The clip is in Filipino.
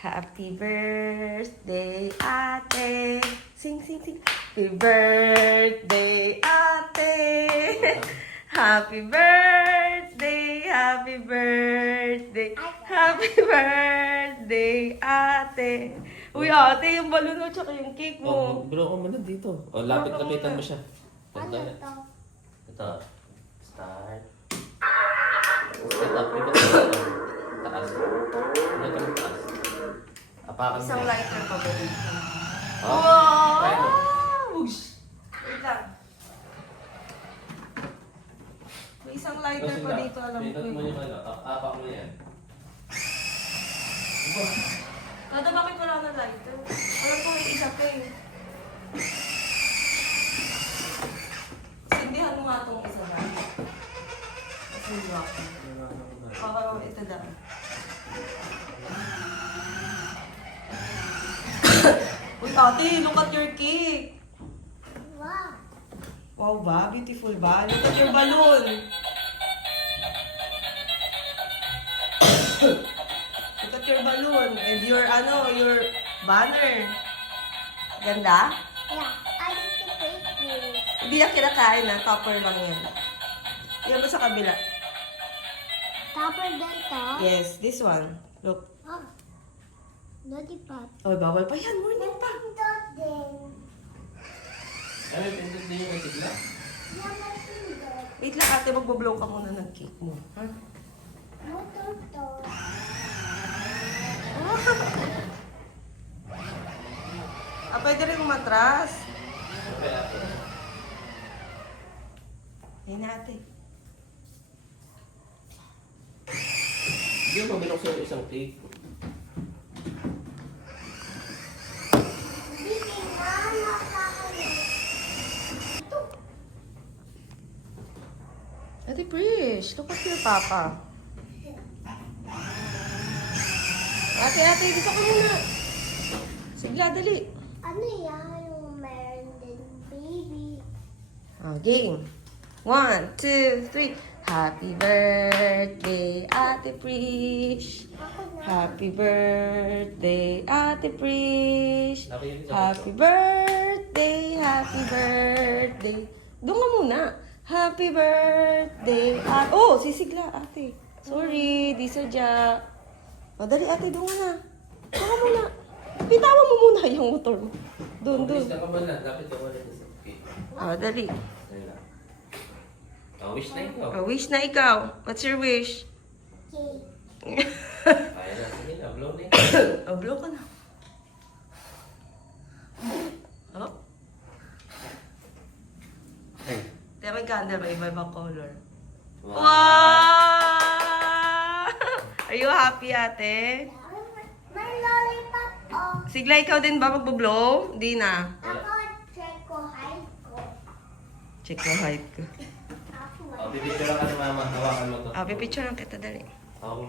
Happy birthday, ate. Sing, sing, sing. Happy birthday, ate. Happy birthday, happy birthday. Happy birthday, ate. Uy, ate, yung balon mo tsaka yung cake mo. Blow ko muna dito. O, lapit-lapitan mo siya. Ano Ito. to? Ito. Start. Set up. Ikot mo. Taas. Ano ito mo taas? Apakan mo. Isang lighter pa ba dito? Oh. Ayun. Ush! Wait lang. May isang lighter pa dito, alam Pindot ko. mo yung ano. Apak mo yan. Kada bakit wala na lighter? Alam ko may isa pa eh. Sindihan mo nga itong isa na. Kasi rock. Oo, ito daw. Uy, ate, look at your cake. Wow. Wow ba? Beautiful ba? Look at your balloon. Look at your balloon and your banner. Ganda? Yeah, I need to take this. Hindi yan kinakain na, topper lang yan. Yan mo sa kabila. Topper dito? Yes, this one. Look. Oh. Lollipop. Oh, bawal pa yan. Morning pa. Pindot din. Ano yung pindot din yung itigla? Yan ang pindot. Wait lang ate, magbablow ka muna ng cake mo. Ha? Motor to. Pwede rin umatras. Ayun na ate. Hindi mo binuksan yung isang cake. Hindi na nakakalit. Ate Prish, look at your papa. Ate, dito ka muna. Sigla, dali. Ano yan yung meron din, baby? Oh, game. 1, 2, 3. Happy birthday, Ate Prish. Ako na. Happy birthday, Ate Prish. Laki yun sa Happy birthday, happy birthday. Doon ka muna. Happy birthday. Oh, sisigla, ate. Sorry, di sadya. O, dali ate, doon ka na. Doon ka muna. Bitawan mo muna yung motor mo. Doon. Wish na ka muna. Lapit ka muna sa cake. O, dali. Ayun lang. Wish na ikaw. O, wish na ikaw. What's your wish? Cake. Kaya na. Sige na. Blow na ikaw. O, blow ka na. Oh. Kaya may candle, may iba-ibang color. Wow! Are you happy, ate? May lollipop, oh. Sigla, ikaw din ba magbublow? Di na. Ako, check ko height ko. Check mo height ko. Ako, Pipicture ka ni mama. Hawakan mo to. Pipicture lang kita, dali. Ako